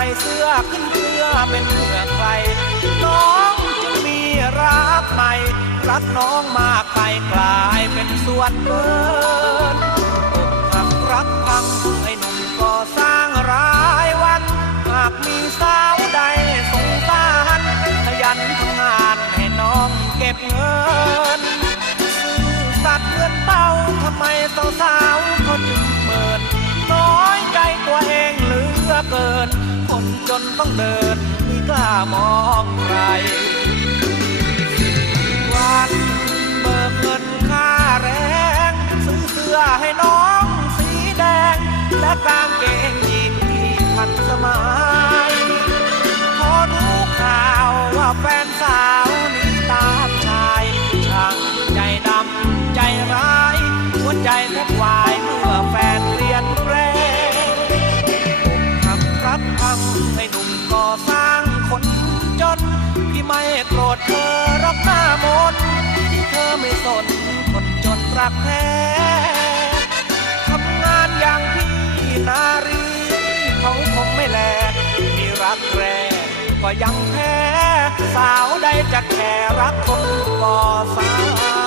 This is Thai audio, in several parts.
ใส่เสื้อขึ้นเสื้อเป็นเพื่อใคร น้องจึงมีรักใหม่ รักน้องมากครกลายเป็นส่วนเบอ เกิน คนจนต้องเดินไม่กล้ามองใครากแท้ทำงานอย่างพี่นารีเขาคงไม่แลกมีรักแรกก็ยังแพ้ สาวใดจะแค่รักคนก่อสาว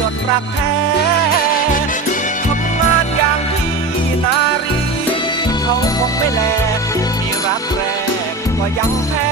จนรักแท้ทำงานอย่างที่นารี เขาคงไม่แล มีรักแรกก็ยังแท้